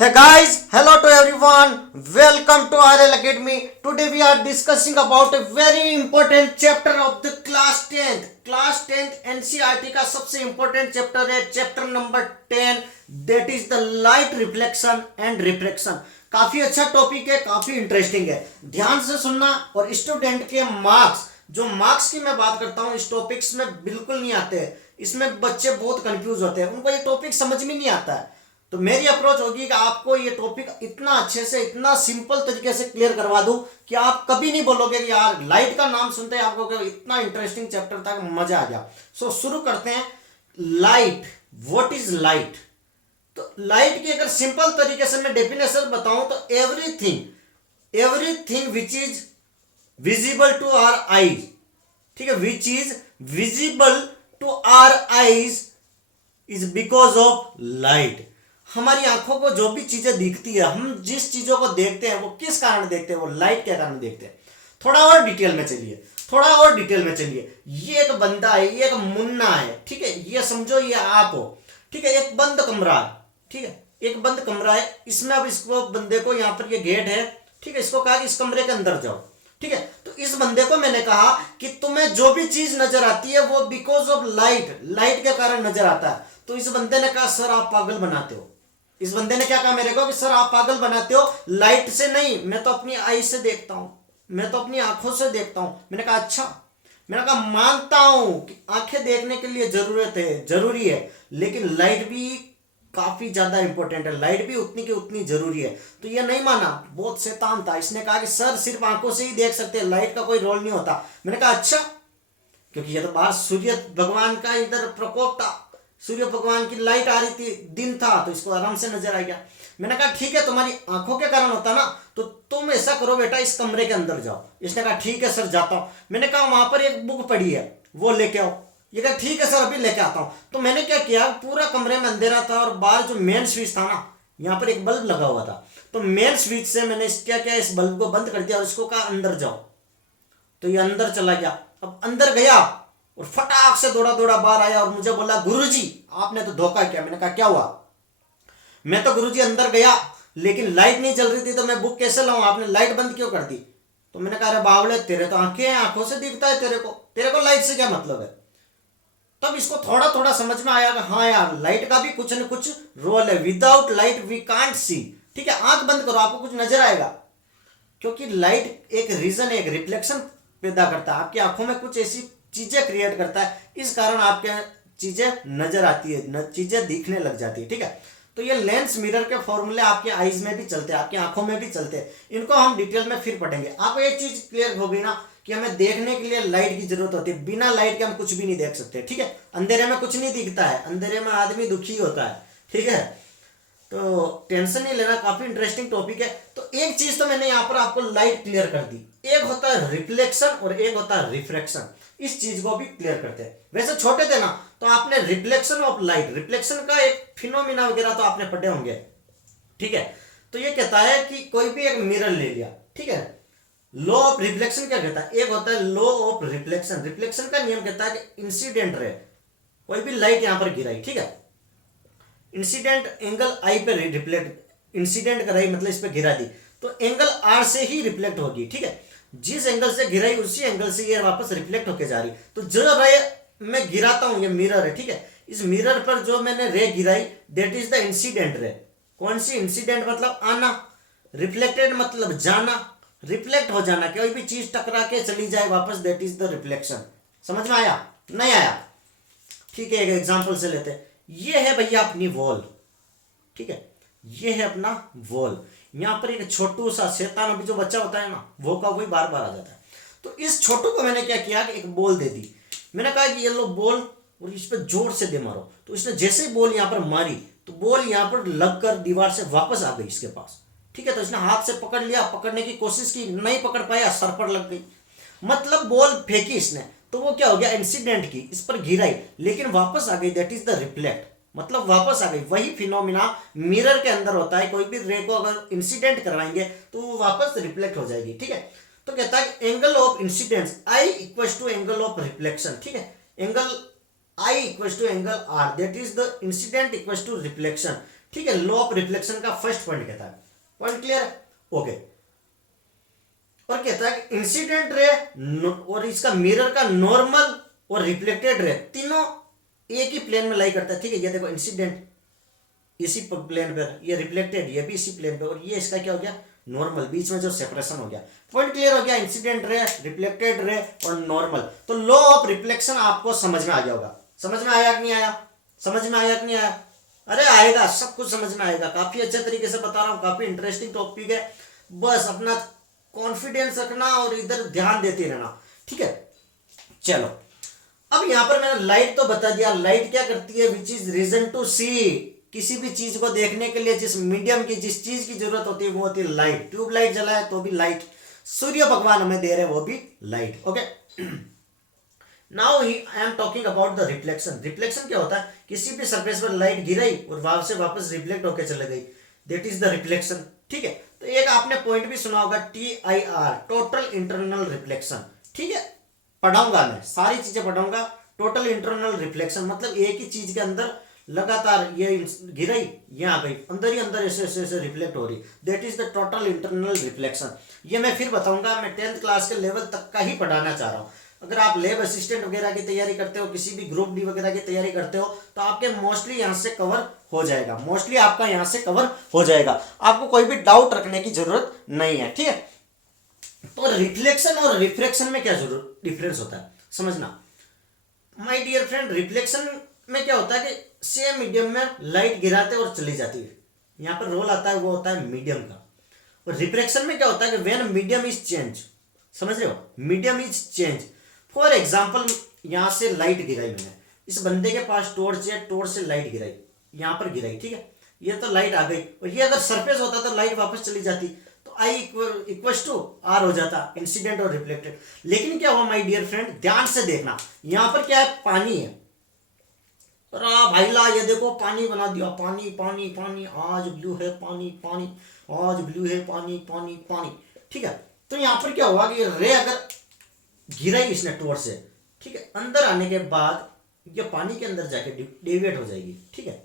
Hey guys, hello to everyone. Welcome to RL Academy. Today we are discussing about a very important chapter of the class 10th. Class 10th NCERT का सबसे important chapter है chapter number 10 that is the light reflection and refraction. काफी अच्छा topic है, काफी interesting है. ध्यान से सुनना और स्टूडेंट के मार्क्स जो मार्क्स की मैं बात करता हूँ इस टॉपिक्स में बिल्कुल नहीं आते हैं. इसमें बच्चे बहुत कंफ्यूज होते हैं, उनको ये टॉपिक समझ में नहीं आता है. तो मेरी अप्रोच होगी कि आपको ये टॉपिक इतना अच्छे से इतना सिंपल तरीके से क्लियर करवा दूं कि आप कभी नहीं बोलोगे कि यार लाइट का नाम सुनते हैं आपको इतना इंटरेस्टिंग चैप्टर था कि मजा आ गया. सो शुरू करते हैं. Light, what is light? तो लाइट की अगर सिंपल तरीके से मैं डेफिनेशन बताऊं तो everything which is visible to our eyes, ठीक है, which is visible to our eyes is because of light. हमारी आंखों को जो भी चीजें दिखती है, हम जिस चीजों को देखते हैं वो किस कारण देखते हैं? वो लाइट के कारण देखते हैं. थोड़ा और डिटेल में चलिए. ये एक बंदा है, ये एक मुन्ना है, ठीक है, ये समझो ये आप हो, ठीक है. एक बंद कमरा है, ठीक है, एक बंद कमरा है. इसमें अब इसको बंदे को यहाँ पर ये गेट है, ठीक है, इसको कहा कि इस कमरे के अंदर जाओ, ठीक है. तो इस बंदे को मैंने कहा कि तुम्हें जो भी चीज नजर आती है वो बिकॉज ऑफ लाइट के कारण नजर आता है. तो इस बंदे ने कहा सर आप पागल बनाते हो. इस बंदे ने क्या कहा मेरे को कि सर आप पागल बनाते हो, लाइट से नहीं, मैं तो अपनी आई से देखता हूं, मैं तो अपनी आंखों से देखता हूं. मैंने कहा अच्छा. मैंने कहा मानता हूं कि आंखें देखने के लिए जरूरी है, लेकिन लाइट भी काफी ज्यादा इंपॉर्टेंट है, लाइट भी उतनी की उतनी जरूरी है. तो ये नहीं माना, बहुत शैतान था. इसने कहा कि सर सिर्फ आंखों से ही देख सकते हैं, लाइट का कोई रोल नहीं होता. मैंने कहा अच्छा, क्योंकि ये तो बाहर सूर्य भगवान का इधर प्रकोप था, सूर्य भगवान की लाइट आ रही थी, दिन था, तो इसको आराम से नजर आ गया. मैंने कहा ठीक है, तुम्हारी आंखों के कारण होता ना, तो तुम ऐसा करो बेटा, इस कमरे के अंदर जाओ. इसने कहा ठीक है सर जाता हूं. मैंने कहा वहां पर एक बुक पड़ी है वो लेके आओ. ये कहा ठीक है सर अभी लेके आता हूं. तो मैंने क्या किया, पूरा कमरे में अंधेरा था और बाहर जो मेन स्विच था ना, यहाँ पर एक बल्ब लगा हुआ था. तो मेन स्विच से मैंने क्या किया, इस बल्ब को बंद कर दिया और इसको कहा अंदर जाओ. तो ये अंदर चला गया. अब अंदर गया और फटाक से दौड़ा बाहर आया और मुझे बोला गुरुजी आपने तो धोखा किया. मैंने कहा क्या हुआ? मैं तो गुरुजी अंदर गया लेकिन लाइट नहीं जल रही थी, तो मैं बुक कैसे लाऊं, आपने लाइट बंद क्यों कर दी? तो मैंने कहा अरे बावले, तेरे तो आंखें हैं, आंखों से दिखता है, तेरे को लाइट से क्या मतलब है? तब इसको थोड़ा थोड़ा समझ में आया कि हाँ यार लाइट का भी कुछ न कुछ रोल है. Without light we can't see, ठीक है. आंख बंद करो आपको कुछ नजर आएगा, क्योंकि लाइट एक रीजन है, एक रिफ्लेक्शन पैदा करता है, आपकी आंखों में कुछ ऐसी चीजें क्रिएट करता है, इस कारण आपके चीजें नजर आती है, चीजें दिखने लग जाती है, ठीक है. तो ये लेंस मिरर के फॉर्मूले आपके आईज में भी चलते हैं, आपकी आंखों में भी चलते हैं. इनको हम डिटेल में फिर पढ़ेंगे. आपको एक चीज क्लियर हो गई ना कि हमें देखने के लिए लाइट की जरूरत होती है. बिना लाइट के हम कुछ भी नहीं देख सकते, ठीक है. अंधेरे में कुछ नहीं दिखता है, अंधेरे में आदमी दुखी होता है, ठीक है. तो टेंशन नहीं लेना, काफी इंटरेस्टिंग टॉपिक है. तो एक चीज तो मैंने यहाँ पर आपको लाइट क्लियर कर दी. एक होता है रिफ्लेक्शन और एक होता है रिफ्रैक्शन. इस चीज को भी क्लियर करते हैं. वैसे छोटे थे ना तो आपने रिफ्लेक्शन ऑफ लाइट, रिफ्लेक्शन का एक फिनोमिना वगैरह तो आपने पढ़े होंगे, ठीक है. तो ये कहता है कि कोई भी एक मिरर ले लिया, ठीक है. लॉ ऑफ रिफ्लेक्शन क्या कहता है? एक होता है लॉ ऑफ रिफ्लेक्शन. रिफ्लेक्शन का नियम कहता है कि इंसिडेंट रे, कोई भी लाइट यहां पर गिराई, ठीक है, इंसिडेंट एंगल आई पे रिफ्लेक्ट, इंसिडेंट कराई मतलब इस पे गिरा दी, तो एंगल आर से ही रिफ्लेक्ट होगी, ठीक है. जिस एंगल से गिराई उसी एंगल से ये वापस रिफ्लेक्ट होके जा रही. तो जो रे मैं गिराता हूं, ये मिरर है, ठीक है, इस मिरर पर जो मैंने रे गिराई that is the incident ray. कौन सी? इंसिडेंट मतलब आना, रिफ्लेक्टेड मतलब जाना, रिफ्लेक्ट हो जाना, कोई भी चीज टकरा के चली जाए वापस, दैट इज द रिफ्लेक्शन. समझ में आया? नहीं आया? ठीक है, एक एग्जांपल से लेते हैं. ये है भैया अपनी वॉल, ठीक है, ये है अपना वॉल. यहां पर एक छोटू सा शैतान अभी जो बच्चा होता है ना, वो का वही बार बार आ जाता है. तो इस छोटू को मैंने क्या किया कि एक बॉल दे दी. मैंने कहा कि ये लो बॉल और इस पर जोर से दे मारो. तो इसने जैसे ही बॉल यहां पर मारी तो बॉल यहां पर लगकर दीवार से वापस आ गई इसके पास, ठीक है. तो इसने हाथ से पकड़ लिया, पकड़ने की कोशिश की, नहीं पकड़ पाया, सर पर लग गई. मतलब बॉल फेंकी इसने, तो वो क्या हो गया, इंसिडेंट की, इस पर गिराई लेकिन वापस आ गई, दैट इज द रिफ्लेक्ट, मतलब वापस आ गई. वही फिनोमिना मिरर के अंदर होता है. कोई भी रे को अगर इंसिडेंट करवाएंगे तो वो वापस रिफ्लेक्ट हो जाएगी, ठीक है. तो कहता है angle of incidence i equals to angle of reflection, ठीक है. Angle i equals to angle r, that is the incident equals to reflection. ठीक है, लॉ ऑफ रिफ्लेक्शन का फर्स्ट पॉइंट कहता है। पॉइंट क्लियर है? ओके। और कहता है कि इंसिडेंट रे और इसका मिरर का नॉर्मल और रिफ्लेक्टेड रे तीनों एक ही प्लेन में लाई करता है। ठीक है, ये देखो इंसिडेंट इसी प्लेन पर, ये रिफ्लेक्टेड ये भी इसी प्लेन पे, और ये इसका क्या हो गया नॉर्मल, बीच में जो सेपरेशन हो गया। पॉइंट क्लियर हो गया, इंसिडेंट रे, रिफ्लेक्टेड रे और नॉर्मल। तो लॉ ऑफ रिफ्लेक्शन आपको समझ में आ गया होगा। समझ में आया कि नहीं आया? समझ में आया कि नहीं आया? अरे आएगा, सब कुछ समझ में आएगा। काफी अच्छे तरीके से बता रहा हूँ, काफी इंटरेस्टिंग टॉपिक है। बस अपना कॉन्फिडेंस रखना और इधर ध्यान देते रहना। ठीक है, चलो अब यहां पर मैंने लाइट तो बता दिया। लाइट क्या करती है? विच इज रीजन टू सी, किसी भी चीज को देखने के लिए जिस मीडियम की, जिस चीज की जरूरत होती है वो होती है लाइट। ट्यूबलाइट जलाए तो भी लाइट, सूर्य भगवान हमें दे रहे हैं वो भी light. Okay, now I am talking about the reflection. Reflection क्या होता है? किसी भी सरफेस पर लाइट गिराई और वहां से वापस रिफ्लेक्ट होकर चले गई, दैट इज द रिफ्लेक्शन। ठीक है, तो एक आपने पॉइंट भी सुना होगा TIR, टोटल इंटरनल रिफ्लेक्शन। ठीक है, पढ़ाऊंगा मैं, सारी चीजें पढ़ाऊंगा। टोटल इंटरनल रिफ्लेक्शन मतलब एक ही चीज के अंदर लगातार ये गिराई, यहाँ गई, अंदर ही अंदर ऐसे ऐसे ऐसे रिफ्लेक्ट हो रही, that is the total internal reflection. ये मैं फिर बताऊंगा, मैं 10th क्लास के लेवल तक का ही पढ़ाना चाह रहा हूँ। अगर आप लैब असिस्टेंट वगैरह की तैयारी करते हो, किसी भी ग्रुप डी वगैरह की तैयारी करते हो, तो आपके मोस्टली यहाँ से कवर हो जाएगा। मोस्टली आपका यहाँ से कवर हो जाएगा, आपको कोई भी डाउट रखने की जरूरत नहीं है। ठीक है, तो रिफ्लेक्शन और रिफ्रैक्शन में क्या जरूर डिफरेंस होता है समझना माय डियर फ्रेंड। रिफ्लेक्शन में क्या होता है कि सेम मीडियम में लाइट गिराते और चली जाती है, यहाँ पर रोल आता है वो होता है मीडियम का। और रिफ्रैक्शन में क्या होता है कि व्हेन मीडियम इज चेंज, समझ रहे हो, medium is change. For example यहाँ से लाइट गिराई मैंने, इस बंदे के पास टॉर्च है, टॉर्च से लाइट गिराई, यहाँ पर गिराई। ठीक है, ये तो लाइट आ गई, और ये अगर सरफेस होता तो लाइट वापस चली जाती, तो I इक्वल्स टू R हो जाता, इंसिडेंट और रिफ्लेक्टेड। लेकिन क्या हुआ माय डियर फ्रेंड, ध्यान से देखना, यहाँ पर क्या है, पानी है। भाई ला ये देखो पानी बना दिया, पानी पानी पानी, आज ब्लू है पानी पानी, आज ब्लू है पानी पानी पानी। ठीक है, तो यहाँ पर क्या हुआ कि रे अगर गिराई इसने टॉर्च से, ठीक है, अंदर आने के बाद ये पानी के अंदर जाके डेविएट हो जाएगी। ठीक है,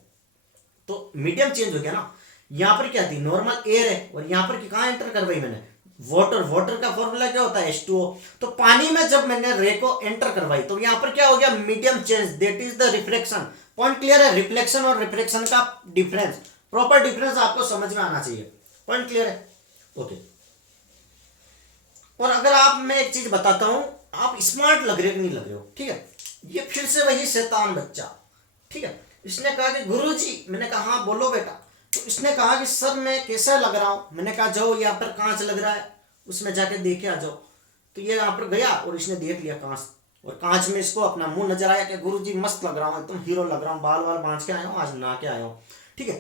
तो मीडियम चेंज हो गया ना। यहाँ पर क्या थी, नॉर्मल एयर है, और यहाँ पर कहाँ एंटर करवाई मैंने, वाटर। वाटर का फॉर्मूला क्या होता है, H2O। तो पानी में जब मैंने रे को एंटर करवाई तो यहाँ पर क्या हो गया, medium change, that is the reflection. Point clear है? रिफ्लेक्शन और रिफ्रैक्शन का डिफरेंस, प्रॉपर डिफरेंस आपको समझ में आना चाहिए। पॉइंट क्लियर है? ओके। और अगर आप, मैं एक चीज बताता हूं, आप स्मार्ट लग रहे हो कि नहीं लग रहे हो? ठीक है, ये फिर से वही शैतान बच्चा। ठीक है, इसने कहा कि गुरुजी, मैंने कहा हाँ बोलो बेटा। तो इसने कहा कि सर मैं कैसा लग रहा हूं? मैंने कहा जाओ यहाँ पर कांच लग रहा है, उसमें जाके देखे आ जाओ। तो ये यहाँ पर गया और इसने देख लिया कांच, और कांच में इसको अपना मुंह नजर आया कि गुरुजी मस्त लग रहा हूँ, एकदम हीरो लग रहा हूँ, बाल बाल बांध के आया हूँ, आज नहा के आया हूँ। ठीक है,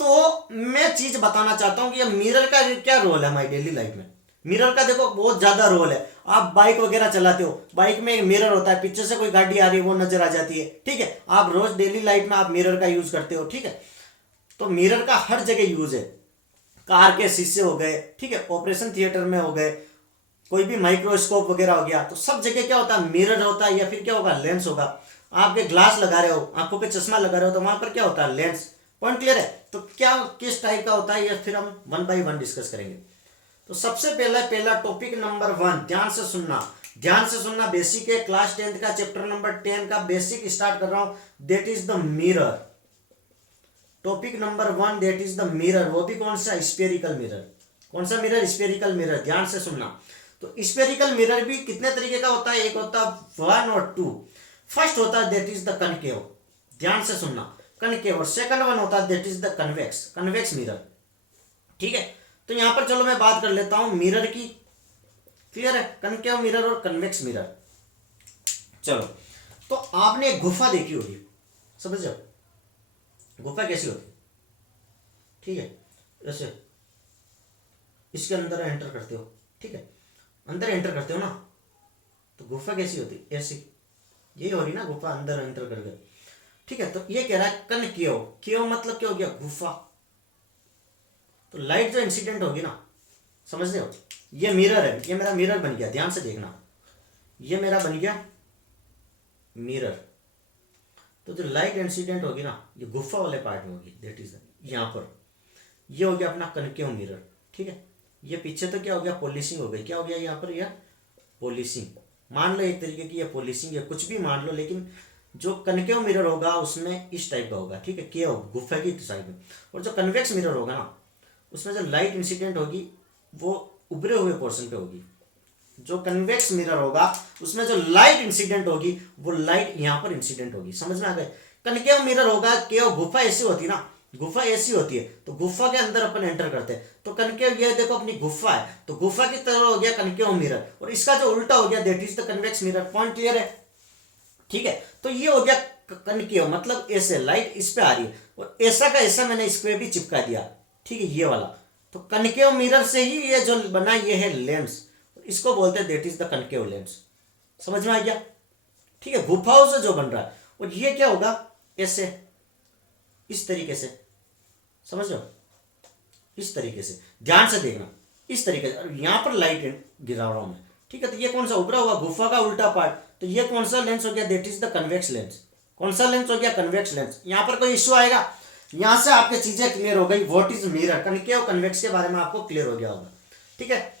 तो मैं चीज बताना चाहता हूँ कि ये मिरर का क्या रोल है हमारी डेली लाइफ में। मिरर का देखो बहुत ज्यादा रोल है। आप बाइक वगैरह चलाते हो, बाइक में एक मिरर होता है, पीछे से कोई गाड़ी आ रही है वो नजर आ जाती है। ठीक है, आप रोज डेली लाइफ में आप मिरर का यूज करते हो। ठीक है, तो मिरर का हर जगह यूज है। कार के शीशे हो गए, ठीक है, ऑपरेशन थिएटर में हो गए, कोई भी माइक्रोस्कोप वगैरह हो गया, तो सब जगह क्या होता है, मिरर होता है, या फिर क्या होगा, लेंस होगा। आपके ग्लास लगा रहे हो, आंखों पे चश्मा लगा रहे हो, तो वहां पर क्या होता है, लेंस। पॉइंट क्लियर है? तो क्या किस टाइप का होता है, या फिर हम 1 by 1 डिस्कस करेंगे। तो सबसे पहला टॉपिक नंबर 1, ध्यान से सुनना, ध्यान से सुनना। बेसिक है, क्लास 10th का चैप्टर नंबर 10 का बेसिक स्टार्ट कर रहा हूं, that is the mirror. Topic number 1 that is the mirror, वो भी कौन सा, स्फेरिकल मिरर। कौन सा मिरर, स्फेरिकल मिरर। ध्यान से सुनना। तो स्फेरिकल मिरर भी कितने तरीके का होता है, एक होता है 1 और 2। फर्स्ट होता है दैट इज द कनकेव, ध्यान से सुनना, कनकेव। और सेकंड वन होता है that is the convex, convex mirror. ठीक है, तो यहां पर चलो मैं बात कर लेता हूं मिरर की। क्लियर है? कनकेव मिरर और कन्वेक्स मिरर। चलो, तो आपने एक गुफा देखी होगी, समझ जाओ गुफा कैसी होती। ठीक है, जैसे इसके अंदर एंटर करते हो, ठीक है, अंदर एंटर करते हो ना, तो गुफा कैसी होती, ऐसी। यही हो रही ना गुफा, अंदर एंटर कर गए। ठीक है, तो ये कह रहा है कनकेव। केव मतलब क्या हो गया, गुफा। तो लाइट जो इंसिडेंट होगी ना, समझ रहे हो, ये मिरर है, ये मेरा मिरर बन गया, ध्यान से देखना, ये मेरा बन गया मिरर। तो जो लाइट इंसिडेंट होगी ना, ये गुफा वाले पार्ट में होगी, दैट इज यहाँ पर ये हो गया अपना कनकेव मिरर, ठीक है। ये पीछे तो क्या हो गया, पॉलिशिंग हो गई, क्या हो गया यहाँ पर, यह पॉलिशिंग, मान लो एक तरीके की ये पॉलिशिंग है, कुछ भी मान लो, लेकिन जो कनकेव मिरर होगा उसमें इस टाइप का होगा, ठीक है, केव गुफा की साइड में। और जो कन्वेक्स मिरर होगा ना, उसमें जो लाइट इंसिडेंट होगी वो उभरे हुए पोर्शन पे होगी। जो कन्वेक्स मिरर होगा उसमें जो लाइट इंसिडेंट होगी वो लाइट यहाँ पर इंसिडेंट होगी, समझ में आ गए। कनकेव मिरर होगा, केव गुफा ऐसी होती है ना, गुफा ऐसी होती है, तो गुफा के अंदर अपन एंटर करते हैं, तो कनकेव, ये देखो अपनी गुफा है, तो गुफा की तरह हो गया कनकेव मिरर, और इसका जो उल्टा हो गया that is the convex mirror. Point clear है, ठीक है। तो ये हो गया कनकेव, मतलब ऐसे लाइट इस पे आ रही है, और ऐसा का ऐसा मैंने इस पे भी चिपका दिया, ठीक है, ये वाला। तो कनकेव मिरर से ही ये जो बना ये है लेंस, इसको बोलते हैं that is the concave lens, समझ में आ गया, ठीक है, गुफाओं से जो बन रहा है। और ये क्या होगा, ऐसे इस तरीके से, समझ लो, इस तरीके से ध्यान से देखना, इस तरीके से, और यहां पर लाइट गिरा रहा हूं मैं, ठीक है। तो ये कौन सा उभरा हुआ गुफा का उल्टा पार्ट, तो ये कौन सा लेंस हो गया, that is the convex lens. कौन सा लेंस हो गया, कन्वेक्स लेंस। यहां पर कोई इश्यू आएगा, यहां से आपके चीजें क्लियर हो गई, what is mirror, concave convex के बारे में आपको क्लियर हो गया होगा, ठीक है।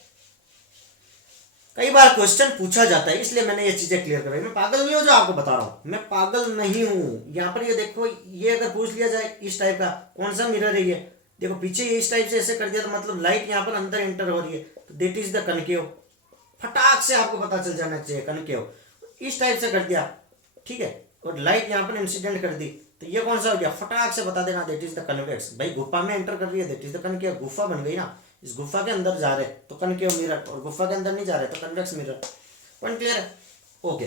कई बार क्वेश्चन पूछा जाता है, इसलिए मैंने ये चीजें क्लियर करवाई। मैं पागल नहीं हूं जो आपको बता रहा हूं, मैं पागल नहीं हूं। यहाँ पर ये देखो, ये अगर पूछ लिया जाए इस टाइप का कौन सा मिरर है, ये देखो पीछे ये इस टाइप से ऐसे कर दिया, तो मतलब लाइट यहाँ पर अंदर एंटर हो रही है, तो दैट इज द कनकेव। फटाक से आपको पता चल जाना चाहिए कनकेव। इस टाइप से कर दिया, ठीक है, और लाइट यहाँ पर इंसिडेंट कर दी, तो ये कौन सा हो गया, फटाक से बता देना दैट इज द कन्वेक्स। भाई गुफा में एंटर कर रही है, दैट इज द कनकेव, गुफा बन गई ना, इस गुफा के अंदर जा रहे तो कनकेव मिरर, और गुफा के अंदर नहीं जा रहे तो कन्वेक्स मिरर। पॉइंट क्लियर है, ओके।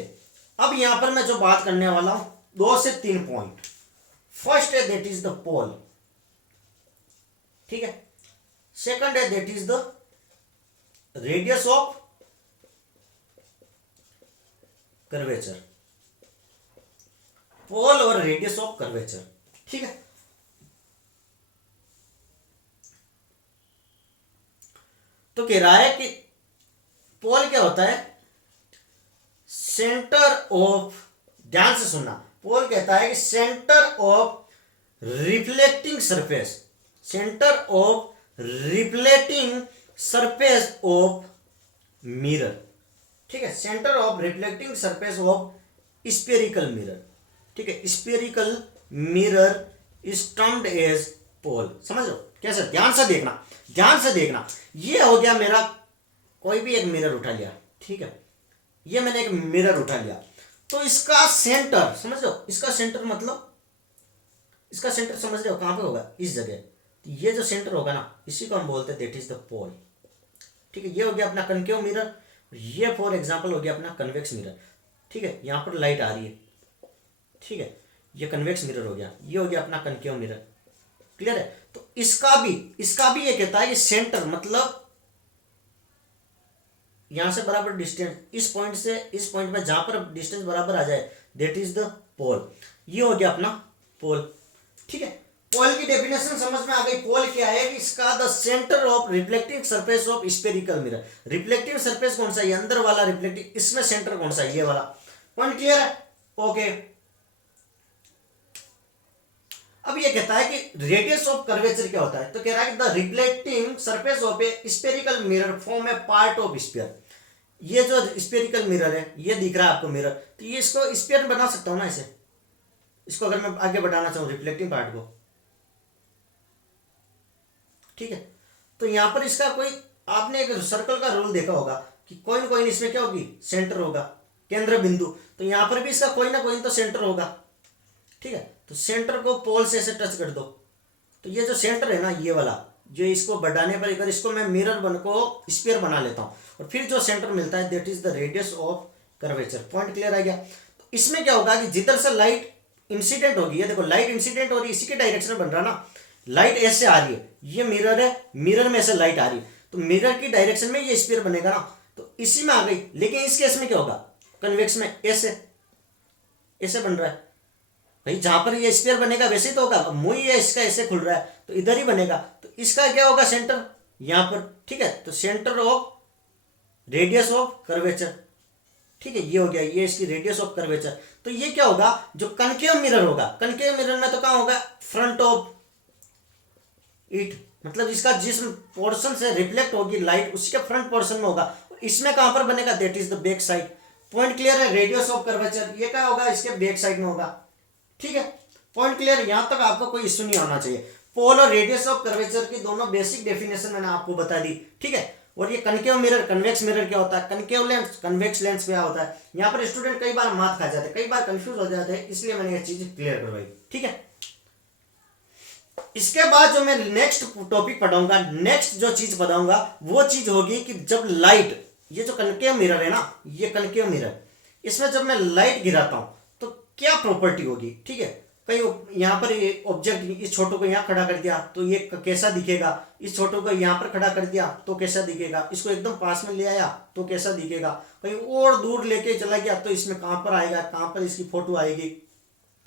अब यहां पर मैं जो बात करने वाला हूं, 2 से 3 पॉइंट। फर्स्ट है दैट इज द पोल, ठीक है। सेकंड है that is the radius of curvature, pole और रेडियस ऑफ कर्वेचर, ठीक है। तो कह रहा है कि पोल क्या होता है, सेंटर ऑफ, ध्यान से सुनना, पोल कहता है कि centre of reflecting surface, centre of reflecting surface of mirror, ठीक है, centre of reflecting surface of spherical mirror, ठीक है, spherical mirror is termed as pole. समझ लो कैसे, ध्यान से देखना, ध्यान से देखना। ये हो गया मेरा, कोई भी एक मिरर उठा लिया, ठीक है, ये मैंने एक मिरर उठा लिया, तो इसका सेंटर समझ लो, इसका सेंटर मतलब, इसका सेंटर समझ रहे हो कहां पे होगा, इस जगह। तो ये जो सेंटर होगा ना, इसी को हम बोलते हैं दैट इज द पोल, ठीक है। ये हो गया अपना कनकेव मिरर, ये फॉर एग्जांपल हो गया अपना कन्वेक्स मिरर, ठीक है, यहां पर लाइट आ रही है, ठीक है, ये कन्वेक्स मिरर हो गया, ये हो गया अपना कनकेव मिरर, क्लियर है। तो इसका भी ये कहता है कि सेंटर मतलब यहां से बराबर डिस्टेंस, इस पॉइंट से इस पॉइंट में जहां पर डिस्टेंस बराबर आ जाए दैट इज द पोल। ये हो गया अपना पोल, ठीक है। पोल की डेफिनेशन समझ में आ गई। पोल क्या है कि इसका the centre of reflecting surface of spherical mirror. Reflective surface कौन सा है, अंदर वाला रिफ्लेक्टिव, इसमें सेंटर कौन सा है, ये वाला। पॉइंट क्लियर है, ओके। अब ये कहता है कि रेडियस ऑफ कर्वेचर क्या होता है, तो कह रहा है कि the reflecting surface of A spherical mirror form A part of sphere. ये जो स्फेरिकल मिरर है, ये दिख रहा है आपको मिरर, तो ये इसको स्फीयर में बना सकता हूं ना इसे, इसको अगर मैं आगे बढ़ाना चाहूं रिफ्लेक्टिंग पार्ट को, ठीक है। तो यहां पर इसका कोई, आपने एक सर्कल का रूल देखा होगा कि कोई ना कोई इसमें क्या होगी, सेंटर होगा, केंद्र बिंदु। तो यहां पर भी इसका कोई ना कोई तो सेंटर होगा, ठीक है। तो सेंटर को पोल से ऐसे टच कर दो, तो ये जो सेंटर है ना, ये वाला, जो इसको बढ़ाने पर अगर इसको मैं मिरर बन को स्फीयर बना लेता हूं, और फिर जो सेंटर मिलता है that is the radius of curvature. Point clear आ गया। तो इसमें क्या होगा कि जिधर से लाइट इंसिडेंट होगी, ये देखो लाइट इंसिडेंट हो रही है, इसी के डायरेक्शन में बन रहा ना, लाइट ऐसे आ रही है, ये मिरर है, मिरर में ऐसे लाइट आ रही है, तो मिरर की डायरेक्शन में ये स्फीयर बनेगा ना, तो इसी में आ गई। लेकिन इस केस में क्या होगा, कन्वेक्स में ऐसे ऐसे बन रहा है भाई, जहां पर ये स्फीयर बनेगा वैसे ही तो होगा, मुंह ये इसका ऐसे खुल रहा है तो इधर ही बनेगा, तो इसका क्या होगा, सेंटर यहां पर, ठीक है। तो centre of radius of curvature, ठीक है, ये हो गया, ये इसकी रेडियस ऑफ कर्वेचर। तो ये क्या होगा, जो कनकेव मिरर होगा, कनकेव मिरर में तो कहां होगा, फ्रंट ऑफ इट, मतलब इसका जिस पोर्शन से रिफ्लेक्ट होगी लाइट उसके फ्रंट पोर्शन में होगा, इसमें कहां पर बनेगा, that is the back side. Point clear है। रेडियस ऑफ कर्वेचर ये क्या होगा, इसके बैक साइड में होगा। ठीक है, पॉइंट क्लियर, यहां तक आपको कोई इश्यू नहीं होना चाहिए। पोल और रेडियस ऑफ कर्वेचर की दोनों बेसिक डेफिनेशन मैंने आपको बता दी। ठीक है, और ये कनकेव मिरर कन्वेक्स मिरर क्या होता है, कनकेव लेंस कन्वेक्स लेंस क्या होता है, यहाँ पर स्टूडेंट कई बार मात खा जाते हैं, कई बार कंफ्यूज हो जाते हैं, इसलिए मैंने ये चीज क्लियर करवाई। ठीक है, इसके बाद जो मैं नेक्स्ट टॉपिक पढ़ाऊंगा, नेक्स्ट जो चीज पढ़ाऊंगा वो चीज होगी कि जब लाइट, ये जो कनकेव मिरर है ना, ये कनकेव मिरर, इसमें जब मैं लाइट गिराता हूं तो क्या प्रॉपर्टी होगी। ठीक है, कहीं यहाँ पर ऑब्जेक्ट, इस छोटू को यहाँ खड़ा कर दिया तो ये कैसा दिखेगा, इस छोटू को यहाँ पर खड़ा कर दिया तो कैसा दिखेगा, इसको एकदम पास में ले आया तो कैसा दिखेगा, कहीं और दूर लेके चला गया तो इसमें कहां पर आएगा, कहां पर इसकी फोटो आएगी,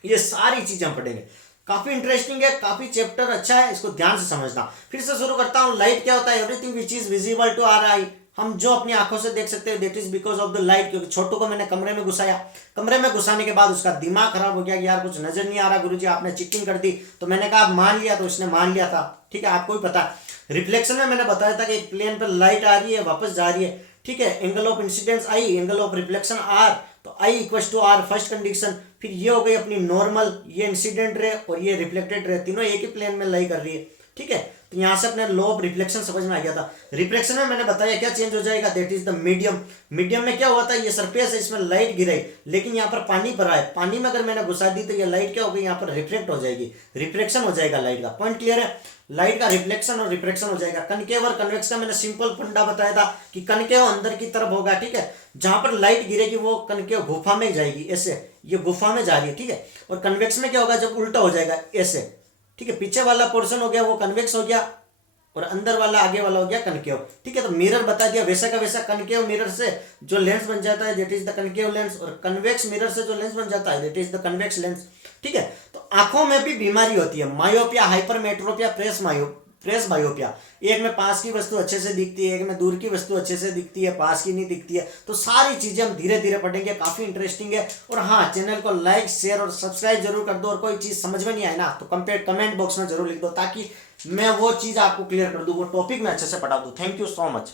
ये सारी चीजें हम पढ़ेंगे। काफी इंटरेस्टिंग है, काफी चैप्टर अच्छा है, इसको ध्यान से समझना। फिर से शुरू करता हूं। लाइट क्या होता है, everything which is visible to our eye, हम जो अपनी आंखों से देख सकते हैं, that is because of the light. क्योंकि छोटू को मैंने कमरे में घुसाया, कमरे में घुसाने के बाद उसका दिमाग खराब हो गया कि यार कुछ नजर नहीं आ रहा गुरुजी, आपने चीटिंग कर दी। तो मैंने कहा आप मान लिया, तो उसने मान लिया था। ठीक है, आपको भी पता। रिफ्लेक्शन में मैंने बताया था कि एक प्लेन पर लाइट आ रही है, वापस जा रही है। ठीक है, angle of incidence I, angle of reflection R, तो I equal to R first condition. फिर ये हो गई अपनी नॉर्मल, ये इंसिडेंट रे और ये रिफ्लेक्टेड रे, तीनों एक ही प्लेन में लाई कर रही है। ठीक है, तो यहां से अपने लॉ ऑफ रिफ्लेक्शन समझ में आ गया था। रिफ्लेक्शन में मैंने बताया क्या चेंज हो जाएगा, that is the medium. Medium में क्या हुआ था, ये सरफेस है, इसमें लाइट गिराई, लेकिन यहाँ पर पानी भरा है, पानी में अगर मैंने घुसा दी तो ये लाइट क्या हो गई, यहाँ पर रिफ्लेक्ट हो जाएगी, रिफ्लेक्शन हो जाएगा लाइट का। पॉइंट क्लियर है, लाइट का रिफ्लेक्शन और रिफ्रैक्शन हो जाएगा। कनकेव और कन्वेक्स का मैंने सिंपल फंडा बताया था कि कनकेव अंदर की तरफ होगा। ठीक है, जहां पर लाइट गिरेगी वो कनकेव गुफा में जाएगी, ऐसे, ये गुफा में जा रही है। ठीक है, और कन्वेक्स में क्या होगा, जब उल्टा हो जाएगा ऐसे। ठीक है, पीछे वाला पोर्शन हो गया वो कन्वेक्स हो गया और अंदर वाला, आगे वाला हो गया कनकेव। ठीक है, तो मिरर बता दिया, वैसा का वैसा कनकेव मिरर से जो लेंस बन जाता है that is the concave lens, और कन्वेक्स मिरर से जो लेंस बन जाता है that is the convex lens. ठीक है, तो आंखों में भी बीमारी होती है, मायोपिया, हाइपरमेट्रोपिया, प्रेस मायोपिया। एक में पास की वस्तु अच्छे से दिखती है, एक में दूर की वस्तु अच्छे से दिखती है, पास की नहीं दिखती है। तो सारी चीजें हम धीरे धीरे पढ़ेंगे, काफी इंटरेस्टिंग है। और हाँ, चैनल को लाइक शेयर और सब्सक्राइब जरूर कर दो, और कोई चीज समझ में नहीं आए ना तो कमेंट बॉक्स में जरूर लिख दो, ताकि मैं वो चीज आपको क्लियर कर दूं, वो टॉपिक में अच्छे से पढ़ा दूं। Thank you so much.